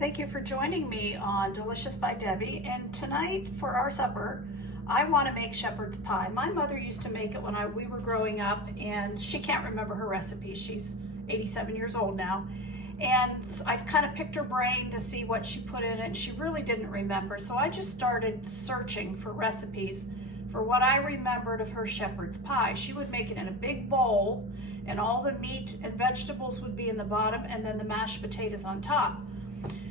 Thank you for joining me on Delicious by Debbie. And tonight for our supper, I want to make shepherd's pie. My mother used to make it when we were growing up, and she can't remember her recipe. She's 87 years old now. And I kind of picked her brain to see what she put in it, and she really didn't remember. So I just started searching for recipes for what I remembered of her shepherd's pie. She would make it in a big bowl, and all the meat and vegetables would be in the bottom, and then the mashed potatoes on top.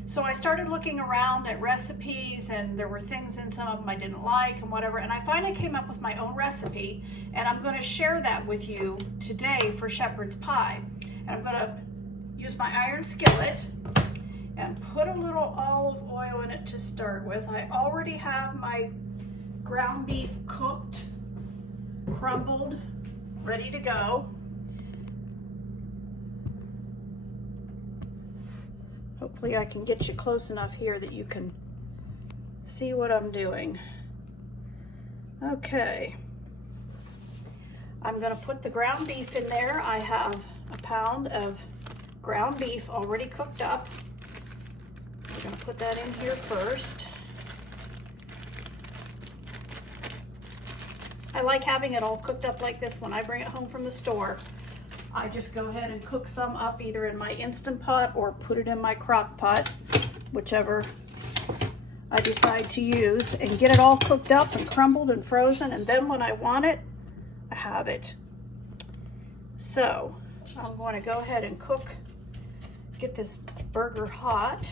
So I started looking around at recipes, and there were things in some of them I didn't like and whatever, and I finally came up with my own recipe, and I'm going to share that with you today for shepherd's pie. And I'm going to use my iron skillet and put a little olive oil in it to start with. I already have my ground beef cooked, crumbled, ready to go. Hopefully I can get you close enough here that you can see what I'm doing. Okay. I'm going to put the ground beef in there. I have a pound of ground beef already cooked up. We're going to put that in here first. I like having it all cooked up like this when I bring it home from the store. I just go ahead and cook some up either in my Instant Pot or put it in my crock pot, whichever I decide to use, and get it all cooked up and crumbled and frozen, and then when I want it, I have it. So I'm going to go ahead and get this burger hot.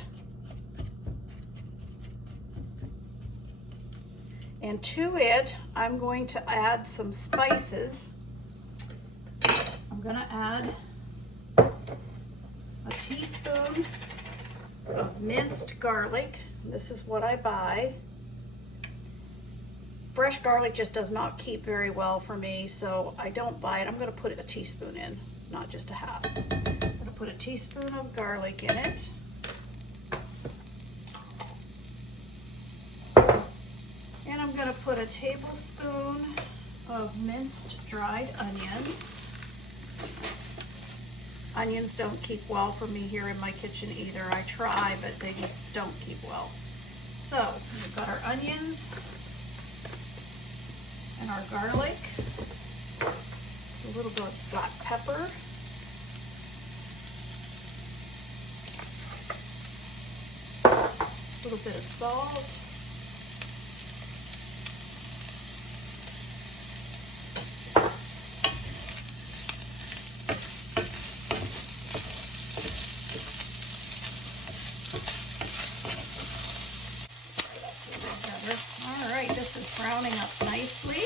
And to it, I'm going to add some spices. I'm going to add a teaspoon of minced garlic. This is what I buy. Fresh garlic just does not keep very well for me, so I don't buy it. I'm going to put a teaspoon in, not just a half. I'm going to put a teaspoon of garlic in it. And I'm going to put a tablespoon of minced dried onions. Onions don't keep well for me here in my kitchen either. I try, but they just don't keep well. So we've got our onions and our garlic, a little bit of black pepper, a little bit of salt, all right, this is browning up nicely.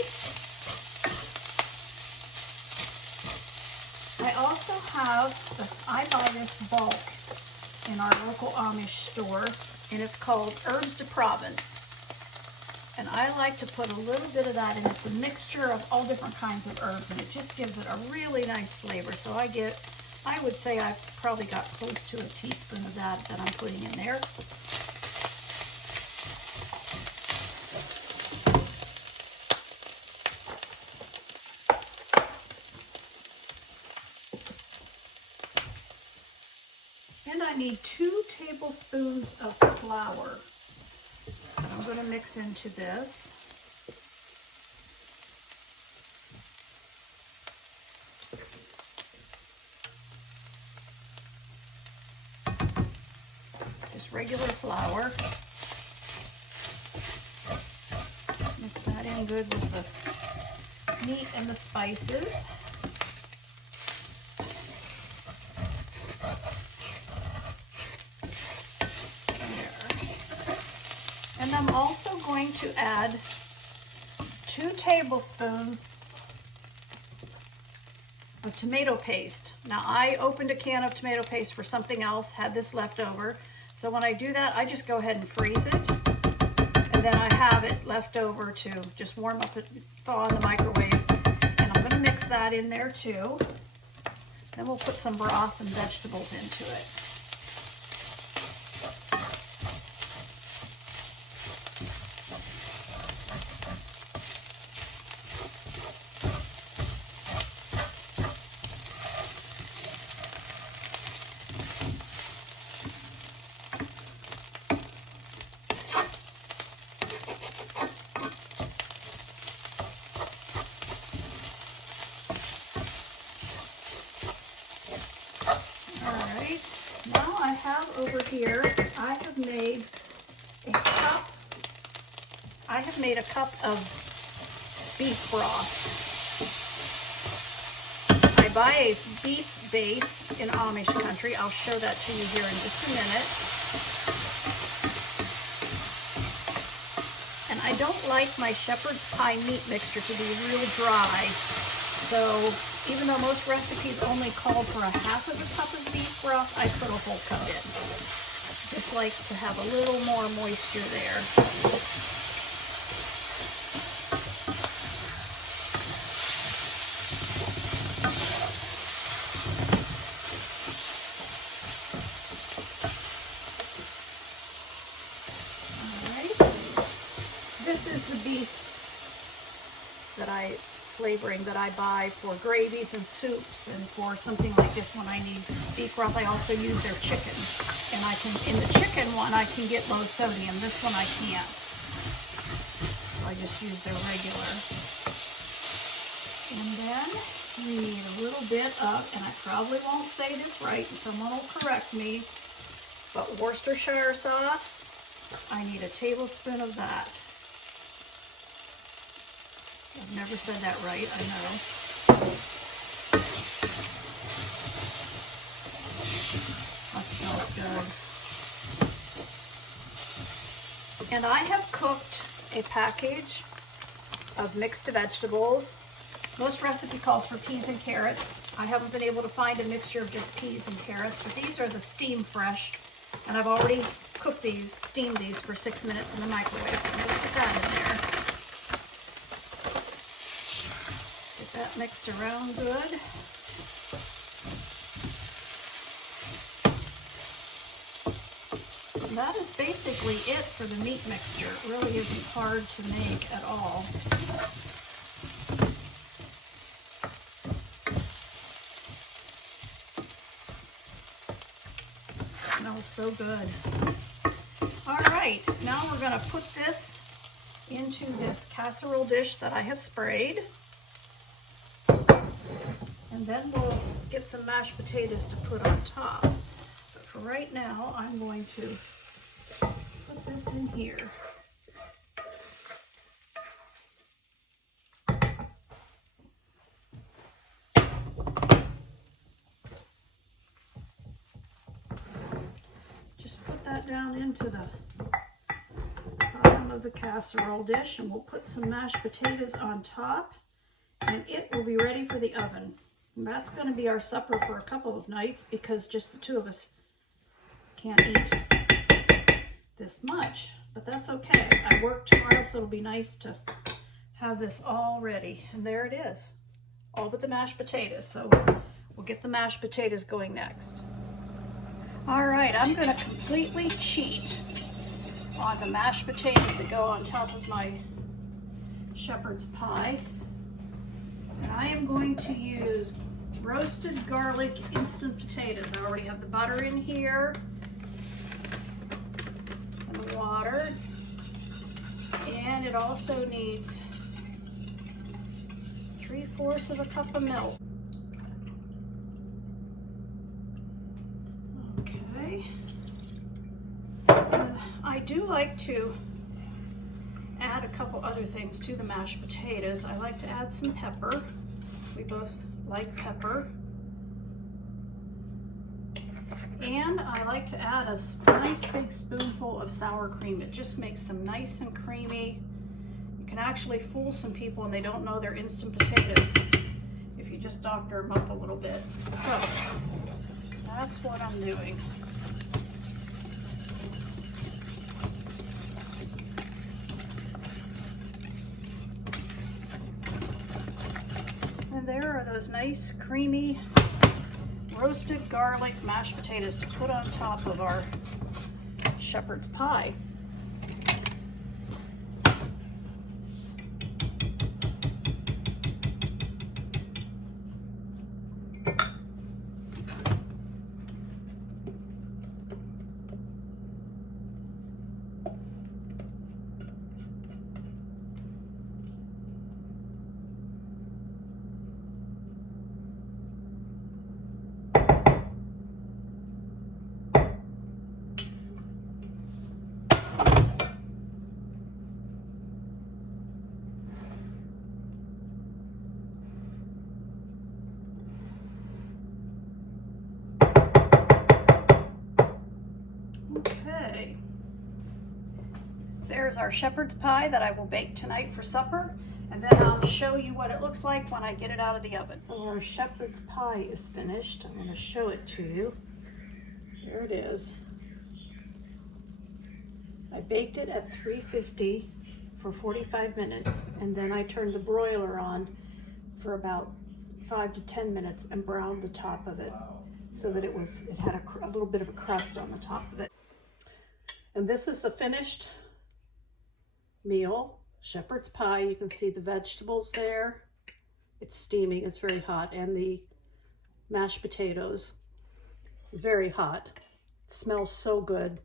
I also I buy this bulk in our local Amish store, and it's called Herbs de Provence. And I like to put a little bit of that in. It's a mixture of all different kinds of herbs, and it just gives it a really nice flavor. So I would say I've probably got close to a teaspoon of that I'm putting in there. And I need 2 tablespoons of flour that I'm going to mix into this. Just regular flour. Mix that in good with the meat and the spices. And I'm also going to add 2 tablespoons of tomato paste. Now I opened a can of tomato paste for something else, had this left over. So when I do that, I just go ahead and freeze it. And then I have it left over to just warm up, thaw in the microwave. And I'm going to mix that in there too. Then we'll put some broth and vegetables into it. have over here, I have made a cup of beef broth. I buy a beef base in Amish country. I'll show that to you here in just a minute. And I don't like my shepherd's pie meat mixture to be real dry. So even though most recipes only call for a half of a cup of beef broth, I put a whole cup in. Just like to have a little more moisture there. This is the beef flavoring that I buy for gravies and soups, and for something like this when I need beef broth. I also use their chicken, and in the chicken one I can get low sodium. This one I can't, so I just use their regular. And then we need a little bit of, and I probably won't say this right, and someone will correct me, but Worcestershire sauce. I need a tablespoon of that. I've never said that right, I know. That smells good. And I have cooked a package of mixed vegetables. Most recipe calls for peas and carrots. I haven't been able to find a mixture of just peas and carrots, but these are the Steam Fresh. And I've already cooked these, steamed these for 6 minutes in the microwave, so I'm going to put that in there. Get that mixed around good. And that is basically it for the meat mixture. It really isn't hard to make at all. Smells so good. All right, now we're going to put this into this casserole dish that I have sprayed. And then we'll get some mashed potatoes to put on top. But for right now, I'm going to put this in here. Just put that down into the bottom of the casserole dish, and we'll put some mashed potatoes on top, and it will be ready for the oven. And that's going to be our supper for a couple of nights, because just the two of us can't eat this much, but that's okay. I work tomorrow, so it'll be nice to have this all ready. And there it is, all but the mashed potatoes. So we'll get the mashed potatoes going next. All right, I'm going to completely cheat on the mashed potatoes that go on top of my shepherd's pie. And I am going to use roasted garlic instant potatoes. I already have the butter in here and the water. And it also needs 3/4 of a cup of milk. Okay. I do like to add a couple other things to the mashed potatoes. I like to add some pepper. We both like pepper. And I like to add a nice big spoonful of sour cream. It just makes them nice and creamy. You can actually fool some people and they don't know they're instant potatoes if you just doctor them up a little bit. So that's what I'm doing. And there are those nice creamy roasted garlic mashed potatoes to put on top of our shepherd's pie. Okay. There's our shepherd's pie that I will bake tonight for supper, and then I'll show you what it looks like when I get it out of the oven. So our shepherd's pie is finished. I'm going to show it to you. There it is. I baked it at 350 for 45 minutes, and then I turned the broiler on for about 5 to 10 minutes and browned the top of it so that it had a little bit of a crust on the top of it. And this is the finished meal, shepherd's pie. You can see the vegetables there. It's steaming, it's very hot, and the mashed potatoes, very hot. It smells so good.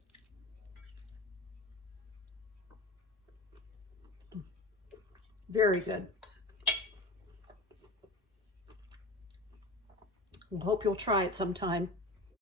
Very good. I hope you'll try it sometime.